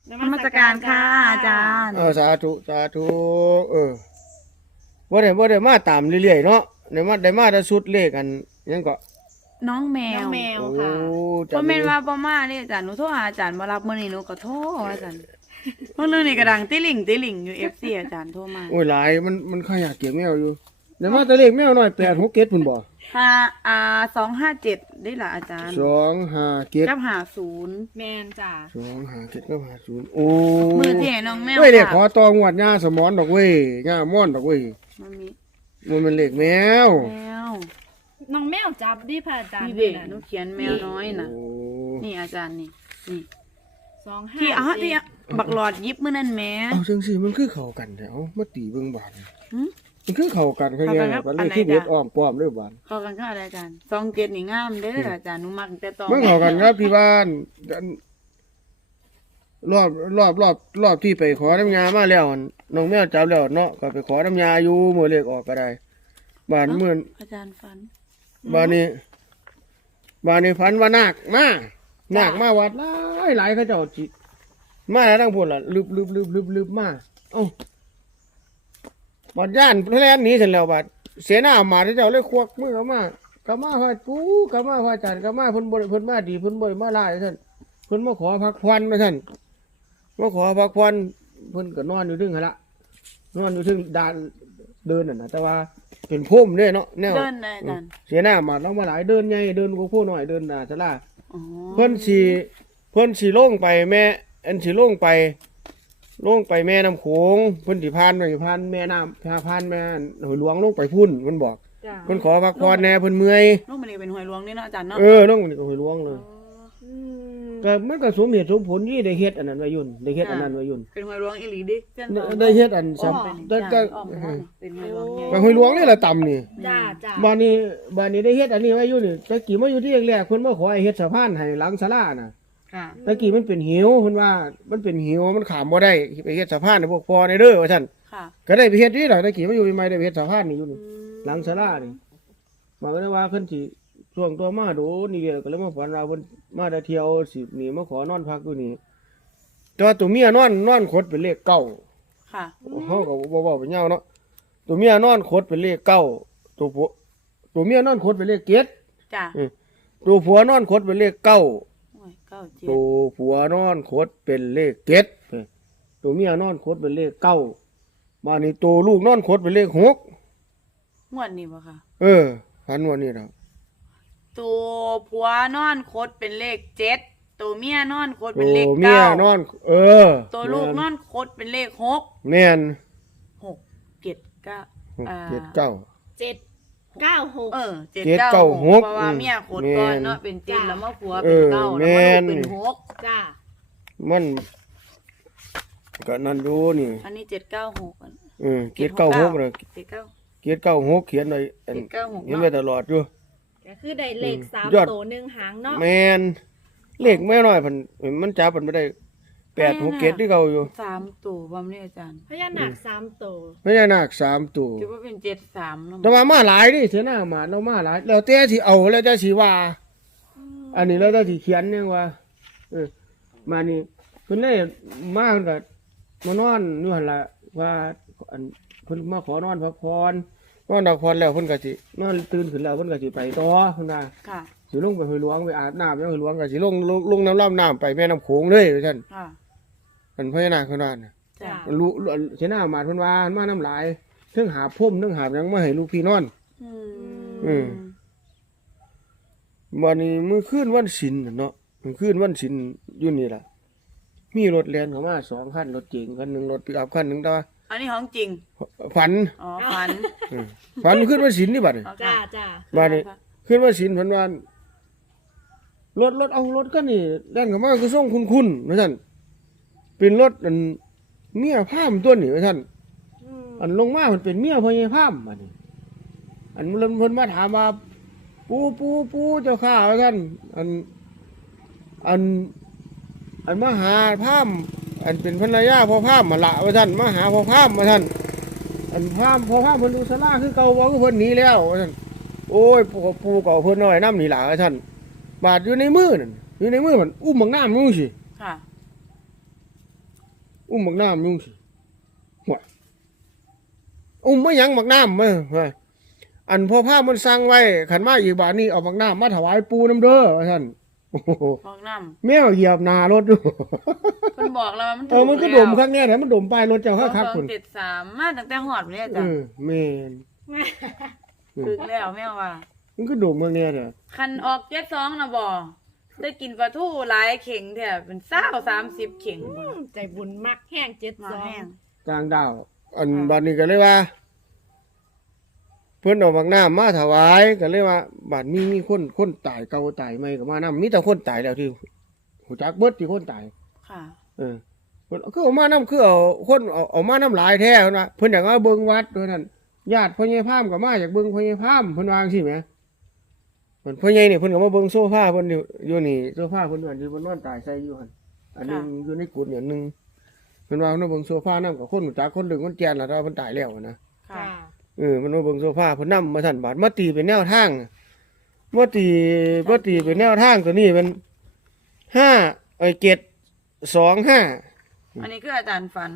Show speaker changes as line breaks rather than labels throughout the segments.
นมัสการค่ะอาจารย์
สาธุสาธุบ่ได้มาตามเรื่อยๆเนาะได้มาแต่สุดเลขกันยังก็
น้องแม
น้อ
ว
งแมวค่ะ
บ่แม่นว่าบ่มาเด้อาจารย์หนูโทรหาอาจารย์บ่รับมื้อนี้หนูก็โทรอาจารย์เมื่อนึงนี่ก็ดังติลิ่งอยู่ FC อาจารย์โทรมา
โอ้ยหลายมันขยากเก็บแมวอยู่ได้มาแต่เลขแมวน้อย8 6 7พุ่นบ่
257ได้ล่ะอาจารย์
2 5 7
กับ50
แมนจ้ะ
2 5 7กับ50โอ้
มื้อที่ให้น้องแมว
เว้ยเลขขอตองวดย่าสมอนดอกเว้ยย่าม่อนดอกเว้ย
มันมี
มันเลขแมว
แมว
น้องแมวจับดิพระอาจารย์
นี่เด้หนูเขียนแมวน้อยน่ะ
โอ้
นี่อาจารย์นี่
25
ที่ที่บักหลอดยิบมื้อนั้นแหม
เอาจังซี่มันคือเข้ากันแถวมาตีเบิ่งบาด
หึ
มันคือเข้ากันคือไง
เข้ากันครับ
บัด
อั
เล
น
ข
ไหน
ที่เด็ด
จ๊ะ
อ้อมป้อมเด้อบาด
เข้ากันกับอะไรอาจารย์27นี่งามเด้ออาจารย์หนูมักแต่ตอง
มันเข้ากันครับที่บ้านรอบที่ไปขอน้ำยามาแล้วอั่นน้องแมวจับแล้วเนาะก็ไปขอน้ำยาอยู่มื้อเลขออกก็ได้บ้านมื้อ
อาจารย์ฝัน
บ้านนี้ฝันว่านาคมาวัดหลายเขาเจ้าจิมาแล้วทั้งพุ่นล่ะลึบมาเอ้าบัดย่านแล่นหนีเสร็จแล้วบัดเสนามาที่เจ้าเลยควักมือเข้ามากลับมาพระปูกลับมาพระอาจารย์กลับมาเพิ่นบ่ได้เพิ่นมาดีเพิ่นบ่ได้มาลายท่านเพิ่นมาขอพักผ่อนว่าท่านมาขอพักผ่อนเพิ่นก็นอนอยู่ถึงหั่นละนอนอยู่ถึงด่านเดินนั่นน่ะแต่ว่าเป็นพุ่มเด้เนาะแนว
เดินได้อาจารย์
เสนามาเรามาหลายเดินใหญ่เดินกว่าผู้น้อยเดินหน้าศาลา
อ๋อ
เพิ่นสิลงไปแม่อันสิลงไปแม่น้ำโขงเพิ่นสิผ่านแม่น้ำผ่านแม่ห้วยหลวงลงไปพุ่นเพิ่นบอก
จ้ะ
เพิ่นขอพักผ่อนแหน่เพิ่นเมื่อย
ลูกมันนี่เป็นหวยหลวงนี่เนาะอาจารย์เนาะ
ลงไปห้วยหลวงเลย
อืม
ก็มันก็สมเหตุสมผลที่ได้เฮ็ดอันนั้นไว้ยุ่นได้เฮ็ดอันนั้นไว้ยุ่น
เป็นหวยหลวงอีหลีดิเจ้า
ได้เฮ็ดอันซ้ํ
เป็น
แต่
อาจารย์อ้อมหัวเนาะเป็นหวยหลวงใหญ่
ก็ห้วยหลวงนี่แหละต่ำนี่
จ้าจ้า
บ้านนี้ได้เฮ็ดอันนี้ไว้อยู่นี่แต่กี้มาอยู่ที่แรกๆเพิ่นมาขอให้เฮ็ดสะพานให้หลังศาลาน่ะ
ค่ะ
ตะกี้มันเป็นหิวเพิ่นว่ามันเป็นหิวมันขามบ่ได้ไปเฮ็ดสะพานให้พวกพ่อได้เด้อว่าซั่น
ค่ะ
ก็ได้ไปเฮ็ดนี่ล่ะตะกี้มันอยู่ใหม่ๆได้ไปเฮ็ดสะพานนี่อยู่นี่หลังศาลานี่มาก็เลยว่าเพิ่นสิช่วงตัวมาโดนี่เด้อก็เลยมาฝันว่าเพิ่นมาได้เที่ยวสินี่มาขอนอนพักอยู่นี่แต่ว่าตัวเมียนอนคดเป็นเลขเก้า
ค่ะ
เฮาก็บ่เว้าเป็นยาวเนาะตัวเมียนอนคดเป็นเลขเก้าตัวเมียนอนคดเป็นเลขเจ็ด
จ้ะ
ตัวผัวนอนคดเป็นเลขเก้า
โอ้ย97
ตัวผัวนอนคดเป็นเลขเจ็ดตัวเมียนอนคดเป็นเลขเก้าบ้านนี้ตัวลูกนอนคดเป็นเลขหก
งวดนี้บ่ค่ะ
ฝันวันนี้ครับ
ตัวผัวนอนคดเป็นเลข7ตัวเมียนอนคด
ตั
เป็นเลข
วเมียนอน
ตัวลูกนอนคดเป็นเลข6
แม่น
6 7 9
เจ็ดเก้า
796
7
7
9
9 6
เพราะว่าเมียคดก่อนเนาะเป็น7แล้วมาผัวเป็น9แล้ว
แม่
มาน ลูกเป็น6
จ้า
มันก็นั่นดูนี่
อันนี้796อัน
796เลย
79
796เขียนไว้อัน
796
เห็นไว้ตลอดอยู่
ก็คือได้เลข
ยอด
3ตัว1หางเนาะ
แม่นเลขแม่น้อยมันจับมันไม่ได้8 6 7ที่เขาอยู่
3ตัวบ่แม่นอาจารย์
พญานาค3ตัว
พญานาค3ตัว
คิดว่าเป็น73เนาะ
แต่ว่ามาหลายดิเสียหน้ามาเรามาหลายแล้วแต่สิเอาแล้วแต่สิว่า อันนี้แล้วแต่สิเขียนเนี่ยว่ามานี่เพิ่นได้มาเพิ่นก็มานอนอยู่หั่นล่ะว่าอันเพิ่นมาขอนอนพักผ่อนนอนพักผ่อนแล้วเพิ่นก็สินอนตื่นขึ้นแล้วเพิ่นก็สิไปต่อเพิ่นว่า
ค่ะ
สิลงไปห้วยหลวงไปอาบน้ำแล้วห้วยหลวงก็สิลงน้ำไปแม่น้ำโขงเลยว่าซั่น
ค่ะ
เพิ่นพญานาคเพิ่นว่าน่ะ
จ้ะ
รู้เสียหน้ามาเพิ่นว่ามาน้ำหลายเทิงหาพุ่มเทิงหาหยังมาให้ลูกพี่นอน อืม วันนี้มื้อคืนวันศิลป์น่ะเนาะมื้อคืนวันศิลป์อยู่นี่ล่ะ มีรถแล่นเข้ามา2คันรถเก๋งคันหนึงรถปิกอัพคันหนึงแต่ว่า
อันนี้ของจริง
ฝัน
อ๋อฝัน
ฝันคืนวันศิลป์นี่บัดนี้
อ๋อ
จ้า
ค่ะ
จ้า
บัดนี้คืนวันศิลป์เพิ่นว่ารถเอารถคันนี้แล่นเข้ามาคือส่งคุ้นๆว่าซั่นเป็นรถอันเมียพามตัวนี้ว่าซั่น
อืม
อันลงมามันเป็นเมียพ่อใหญ่พามบัดนี้อันเพิ่นมาถามว่าปูเจ้าข้าว่าซั่นอันมาหาพามอันเป็นภรรยาพ่อพามมาละว่าซั่นมาหาพ่อพามว่าซั่นอันพามพ่อพามเพิ่นดูสลาคือเก่าบ่คือเพิ่นหนีแล้วว่าซั่นโอ้ยปูเก่าเพิ่นน้อยน้ำนี่ล่ะว่าซั่นบาดอยู่ในมือนั่นอยู่ในมือมันอุ้มบักน้ำนู่นสิ
ค่ะ
อุ้มบักน้ำยุ่งสิหัวอุ้มไม่ยังบักน้ำมาอันพ่อพามันสั่งไว้ขันมาอีกบาทนี้เอาบักน้ำมาถวายปูน้ำเด้อท่านโอ้โห
บอกน้
แมวเหยียบหนารถอยู่
ำเพิ่นบอกแล้วว่ามัน
มันก็ดมข้างแน่แต่มันดมปลายรถเจ้าคักๆ
ค
คน
น73มาตั้งแต่ฮอดพุ่นเลยอาจารย์
แม่น
ถึกแล้วแม่ว่า
มันก็ดมข้างแน่เด้อ
คันออก72น่ะบ่ได้กินปลาทูหลายเข่งแท้เป็น20 30เข่งบ่
ใจบุญมักแห้งเจ็ด
มา
สอง
แห้ง
กลางดาวอันบัดนี้ก็เลยว่า เพิ่นเอาบักน้ำมาถวายก็เลยว่าบัดมีคนตายเก่าตายใหม่ก็มานํมีแต่คนตายแล้วที่หูจักเบิดที่คนตาย
ค่ะ
เพิ่นคือเอามานํคือเอามานํหลายแท้เพิ่นว่าเพิ่นอยากมาเบิ่งวัดด้วยนั่นญาติพ่อใหญ่พามก็มาอยากเบิ่งพ่อใหญ่พามเพิ่นว่าจังซี่แหมเพิ่นพ่อใหญ่นี่เพิ่นก็มาเบิ่งโซฟาเพิ่นอยู่นี่โซฟาเพิ่นว่าอยู่เพิ่นนอนตายใส่อยู่หั่นอันนึงอยู่ในกุฏิอันนึงเพิ่นว่าเพิ่นมาเบิ่งโซฟานำกับคนหูจักคนดึงคนแก่นล่ะแต่ว่าเพิ่นตายแล้วนะ
ค่ะ
จ้า
มันมาเบิ่งโซฟาเพิ่นนำมาสั่นบาดมาตีเป็นแนวทางมาตีเป็นแนวทางตัวนี้เป็น725
อันนี้คืออาจารย์ฝัน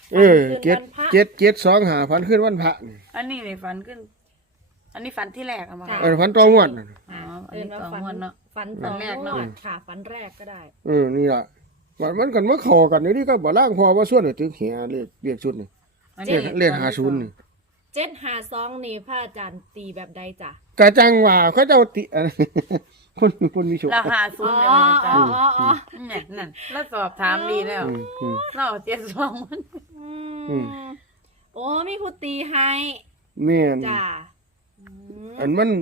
725ฝันขึ้นวันพระนี่
อันนี้ในฝันขึ้น อันนี้ฝันที่แรกเอามา
ฝันตองวดน่ะ
อ๋ออัน
เอิ้
นี้
นว่า
สอง
ฝัน
วันเนาะ
ฝันสอง
ฝันแรก
ง
เนาะ
วดค่ะฝันแรกก็ได้
นี่ล่ะบาดมันกันมาเข้ากันนี่ก็บ่ล่างพอว่าส่วนให้ตึกเหียเลขชุดนี่
อัน
เลข50นี่
752นี่พระอาจารย์ตีแบบใดจ้ะ
กะจังว่าเขาเจ้าติ คนมีโชค
ราคาศูนย์เลยนะอาจารย์
อ๋อ
เนี่ยนั่นแล้วสอบถามดีแล้ว
อืม
เรา72มัน
อืม
โอ้มีผู้ตีให้
แม่น
จ้า
อันมัน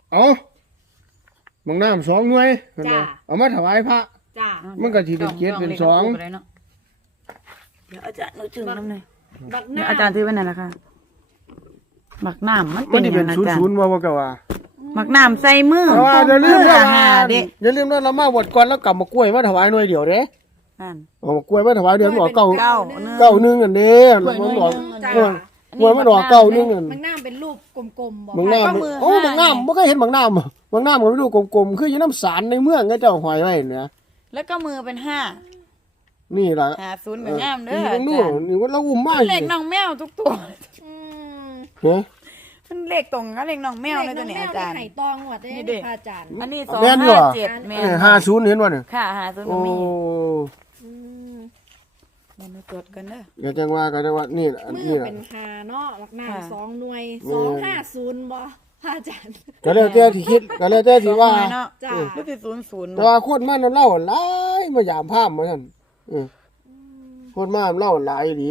บางน้ำ2หน่วยเพิ่นว่าเอามาถวายพระ
จ้า
มันก็สิเป็นเจ็ดเป็นสอง
เดี๋ยวอาจารย์นึกถึงน้ำหน่อย
บักห
เนี่
น้าย
อาจารย์ถือไว้ไหนล่ะคะหมักน้ำมัน
มั
เป็น น
สิ
ยัง
เป็น
ไงอาจารย์
00บ่ก็ว่า
หมักน้ำใส่มือ
เพราะว่าอย่าลืม
มือ
ว่า
ละหาเด็ก
อย่าลืมว่าเรามาบวชก่อนแล้วกลับมากล้วยมาถวายหน่วยเดียวเด้
นั่น
เอามากล้วยมาถวายเดือนบอกเก้า
เก้า
เก้านึงอันนี้แล้วมันบอก
จ้า
หน่วยมันดอกเก้านึงอัน
บักหน้าเป็นรูปกลมๆบอก
บางน้ำโอ้บางน้ำบ่เคยเห็นบางน้ำบางน้ำก็ไม่รู้กลมๆคืออยู่น้ำสารในเมืองก็เจ้าหอยไว้เนี่ย
แล้วก็มือเป็น5
นี่ล่ะ
50เหมือนงามเด้อ
นี่
อา
บางนู่
จารย์
นี่ว่าเราอุ้มมา
เล็กน้องแมวทุกตัว
อืม
เฮ้ย
มันเล็กตรงกับเล็กน้องแมวเลยตัวนี้อาจารย์
ไห่ตองหมดเลย
นี่
นี่
เด็ก
พระอาจารย์
อันนี้
แม่นอยู่เหรอ
257แม่น
50เห็นบ่เนี่ย
ค่ะ50
โอ้
ก็มี
อืม
มันมาตรวจกันเด้อ
ก็จังว่านี่ล่ะ
มื
นี่
อ
ล่ะ
เป็นหาเนาะบักหน้า
ค่ะ
2 หน่วย
แม่
250บ่พระอาจารย์
ก็แล้วแต่ที่คิดก็แล้วแต่ที่ว่า
สองหน่ยเนาะ
จ้า
รู้สึก00
แต่ว่าคนมาเล่าหลายมายามภาพมาซั่นคนมาเล่าหลายดี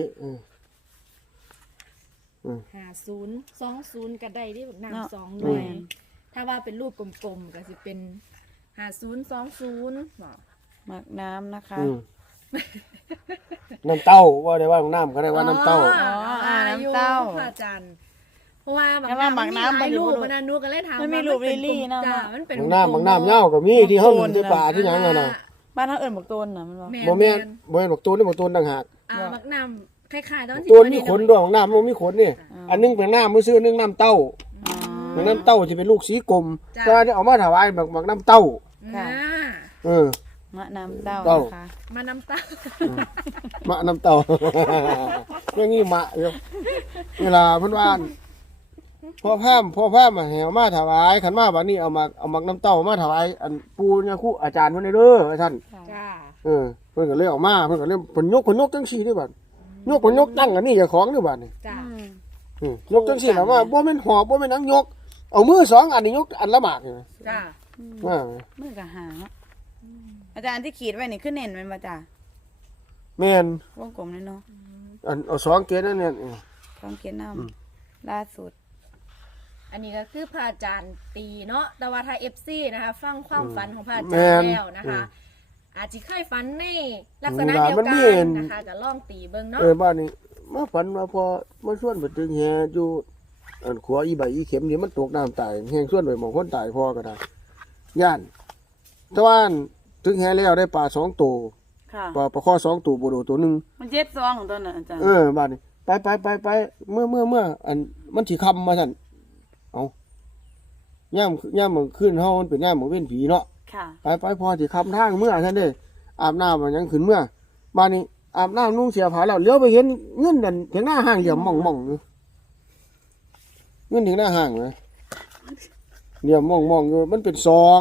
50 20ก็ได้ที่บักหน้า
เนาะ
2 หน่วย ถ้าว่าเป็นรูปกลมๆก็สิเป็น5020บ่
หมักน้ำนะคะ
น้ำเต้าว่าได้ว่าน้ำก็ได้ว่าน้ำเต้า
น้ำเต้า
พระอาจารย์เพราะว่า
แต่ว่าบักน้ำ
มันมีหลายรูป
มันอยู่
มันนูก็เลยถาม
มันมี
ว่า
รูป
เป็น
ลิลลี่นะ
จ้ามันเป็น
บางน้ำเน่าก็มีที่เฮาอยู่ในป่าที่หยังน่ะ
บ้านเขาเอิ้นบักโตนน่ะมันว่า
บ่แม่นบ่แม่นบักตูนนี่บักตูนต่างหาก
บักน้ำคล้ายๆตอน
ตูนมีขนด้วยบักน้ำมันมีขนนี่อันนึงเป็นน้ำมือซื้อนึงน้ำเต้า
อ๋อ
บักน้ำเต้าสิเป็นลูกสีกลมแต่ว่าที่เอามาถวายบักน้ำเต้า
ค่ะ
เออ
มะน้ำเต้า
เต้า
นะคะ
มาน้ำตา
มะน้ำเต้า อย่างงี้มะอยู่เวลาเพิ่นว่าพ่อพามให้เอามาถวายขันมาบัดนี้เอามักน้ำเต้ามาถวายอันปู่ย่าครูอาจารย์เพิ่นเด้อท่าน
จ้า
เพิ่นก็เลยออกมาเพิ่นก็เลยเพิ่นยกจังซี่เด้อบัดยกตั้งอันนี้เจ้าของเด้อบัดนี่
จ้า
ยกจังซี่แล้วว่าบ่แม่นหอบบ่แม่นหยังยกเอามือสองอันนี้ยกอันละหมากนี่นะ
จ้า
ว่า
มือกะหาเนาะอาจารย์ที่ขีดไว้นี่คือเน้นแมันบ่จ้ะ
แม่น
วงกลมเลยเนาะ
อันเอาสองเกณฑ์นั่นเนี่ย
ต้องเขียนน้ำล่าสุด
อันนี้ก็คือพระอาจารย์ตีเนาะแต่ว่าถ้า FC นะคะฟังความฝันของพระอาจารย์แล้วนะคะ อาจจะเคยฝันในลักษณะเดียวกันนะคะก็ลองตีเบิ่งเนาะ
บ้านนี้มาฝันว่าพอมาชวนไปถึงแฮอยู่อันขัวอีใบอีเข็มนี่มันตกน้ำตายแฮงชวนไปหมองคนตายพอก็ได้ย่านแต่ว่าถึงแฮแล้วได้ปลา2ตัว
ค่ะ
ปลาข้อ2ตัวบ่โดตัวนึง
มันเจ็ดซองของตัวน่ะอาจารย์
บ้านนี้ไปเมื่ออันมันสิค่ำมาซั่นเอาย่ามมื้อคืนเฮามันเป็นย่ามมื้อเว้นผีเนาะ
ค่ะ
ไปพอสิค่ำทางเมื่อซั่นเด้อาบน้ำมันยังขึ้นเมื่อบ้านนี้อาบน้ำนุ่งเสียผ้าแล้วเลี้ยวไปเห็นเงินนั่นเถียงหน้าห้างเหลี่ยมหม่องๆอยู่เงินเถียงหน้าห้างนะเหลี่ยมหม่องๆอยู่มันเป็น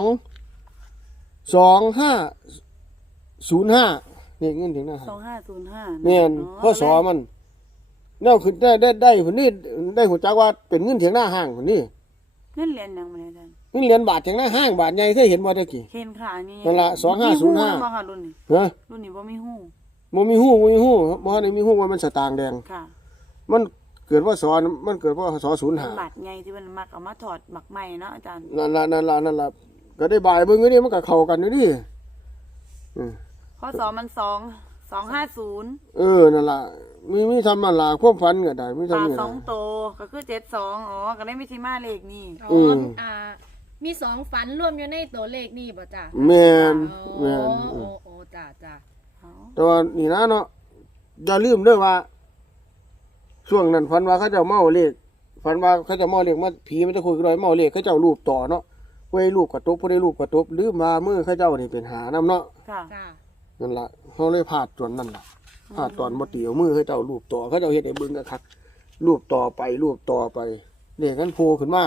2505นี่เงินเถียงหน้าห้าง
2505
แม่นพศมันแนวขึ้นได้คนนี้ได้หัวจักว่าเป็นเงินเถียงหน้าห้างคนนี้
เงินเหรียญหยังบ่เนี่ยอาจารย์
เงินเหรียญบาทเถียงหน้าห้างบาทใหญ่เคยเห็นบ่ตะกี้
เห็นค่ะนี่
นั่นล่ะ2505
มีหู้บ่ค่ะรุ่นนี้
ฮะ
รุ่นนี้บ่มีหู้
บ่มีฮู้บ่ได้มีฮู้ว่ามันสตางค์แดง
ค่ะ
มันเกิดว่ามันเกิดว่าส
เป็น
05
บาทใหญ่ที่มันมักเอามาถอดหมักใหม่เนาะอาจารย์
นั่นล่ะก็ได้บ่ายเบิ่งอยู่นี่มันก็เข้ากันอยู่นี่อือ
พศมัน250
นั่นล่ะมีทำนั่นล่ะความฝันก็ได้มี
ปลา
ทำนี่
ส
ล่ะ
องโตวก็คือ72อ๋อก็ได้มีที่มาเลขนี่
อ๋อ
ม
มีสองฝันรวมอยู่ในตัวเลขนี่บ่จ้ะ
แม่น
โอ้
แม่น
โอ้จ้ะจ้ะ
เอา
แต่ว่านี่นะเนาะอย่าลืมเด้อว่า ช่วงนั้นฝันว่าเขาเจ้าเมาเลขฝันว่าเขาเจ้าเมาเลขมาผีมันจะคุยกันเลยเมาเลขเขาเจ้ารูปต่อเนาะผู้ใดรูปกระตบผู้ใดรูปกระตบลืมมามือเขาเจ้านี่เป็นหานํเนาะ
ค่ะ
จ้ะ
นั่นล่ะเขาเลยพลาดตอนนั้นล่ะพลาดตอนบ่เตียวมือเขาเจ้ารูปต่อเขาเจ้าเฮ็ดให้เบิ่งคักๆรูปต่อไปเลขนั้นโผล่ขึ้นมา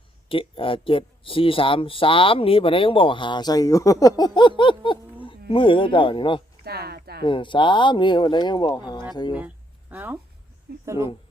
743นี้บัดนั้นยังบ่หาใส่อยู่ มือเขาเจ้านี่เนาะ
จ้ะจ้ะ
3นี่บัดนั้นยังบ่หาใส่อยู่
เอาสรุป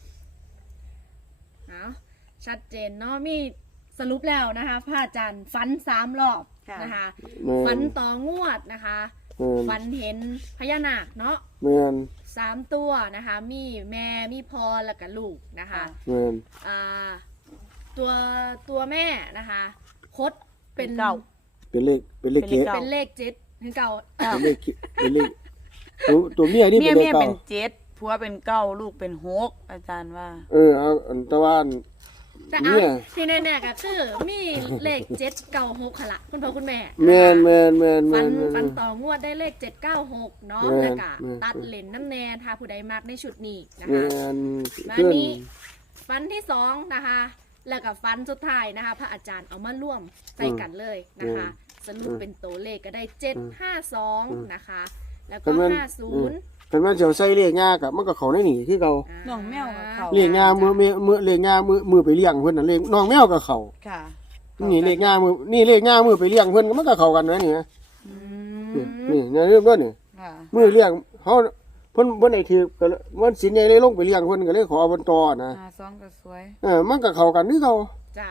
เอาชัดเจนเนาะมีสรุปแล้วนะคะพระอาจารย์ฝัน3รอบนะคะ
แม่น
ฝันต่องวดนะคะ
แม่น
ฝันเห็นพญานาคเนาะ
แม่น
3ตัวนะคะ มีแม่มีพ่อแล้วก็ลูกนะคะ
แม่น
อ่าตัวแม่นะคะคดเป็น
เก่า
เป็นเลขเกะ
ก่า
เป็นเลข7ถึงเก่า
เป็นเลขตัวเมียนี่
เมี
เป็
ย
นเล
เมี
ข
ย
เก่า
เป็น7ผัวเป็น9ลูกเป็น6อาจารย์ว่า
เอาแต่ว่า
แต่เอา
เนี่ย
ที่แน่ๆก็คือมีเลข7 9 6ค่ะละคุณพ่อคุณแม่
แม่น
ฟันต่องวดได้เลข796เนาะ
แม่น
แล้วก็
แม่น
ตัดเลนน้ำแน่ถ้าผู้ใดมักในชุดนี้นะ
แม่
คะ
น
มา
ขึ้น
นี้ฟันที่2นะคะ แล้วก็ฟันสุดท้ายนะคะ พระอาจารย์เอามาร่วมใส่กันเลยนะคะ สรุปเป็นตัวเลขก็ได้752นะคะ แล้วก็50
คันว่าสิเอาใส่เลขงากับมันก็เข้าในนี่คือเก่า
น้องแมวกับเขา
เลขงามือเลขงามือไปเลี้ยงเพิ่นน่ะเลขน้องแมวก็เข้า
ค่ะ
นี่เลขงามือไปเลี้ยงเพิ่นมันก็เข้ากันนะนี่นะ
อื
นี่
ม
นี่เรื่องด้วยนี่
ค่ะ
มือเลี้ยงเฮาเพิ่นได้ถือก็เลยมันสินใหญ่เลยลงไปเลี้ยงเพิ่นก็เลยขอเพิ่นต่อนะ
52ก็สวย
มันก็เข้ากันคือเก่า
จ้า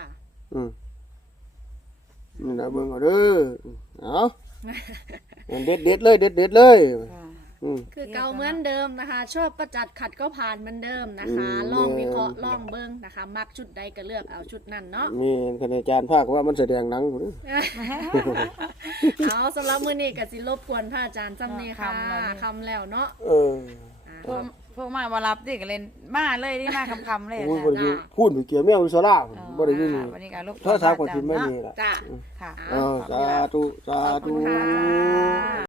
นี่นะเบิ่งเอาเด้อเอาเด็ดเลยเด็ดเลย
ค่ะ
คือเก่าเหมือนเดิมนะคะ ชอบก็จัดขัดก็ผ่านเหมือนเดิมนะคะ ลองวิเคราะห์ลองเบิ้งนะคะ มักชุดใดก็เลือกเอาชุดนั้นเนาะ
มีคณาจารย์ภาคว่ามันแสดงหนังอยู่นี่
เอาสำหรับมื้อนี้ก็สิรบกวนพระอาจารย์จำเนีค่ะคำแล้วเนาะ
พวกมาบ่รับดิก็เล่นมาเลยนี่มาคำๆเลยอา
โอ้ย
จาร
บ่
ย์
ได้พูดไปเกี่ยวแมวอิสระบ่ได้ยิน
วันนี้ก็ลูก
ถ้าสาวก็สิไม่มีล่ะ
จ้า
ค่ะ
สาธุ
ขอบคุณค่ะ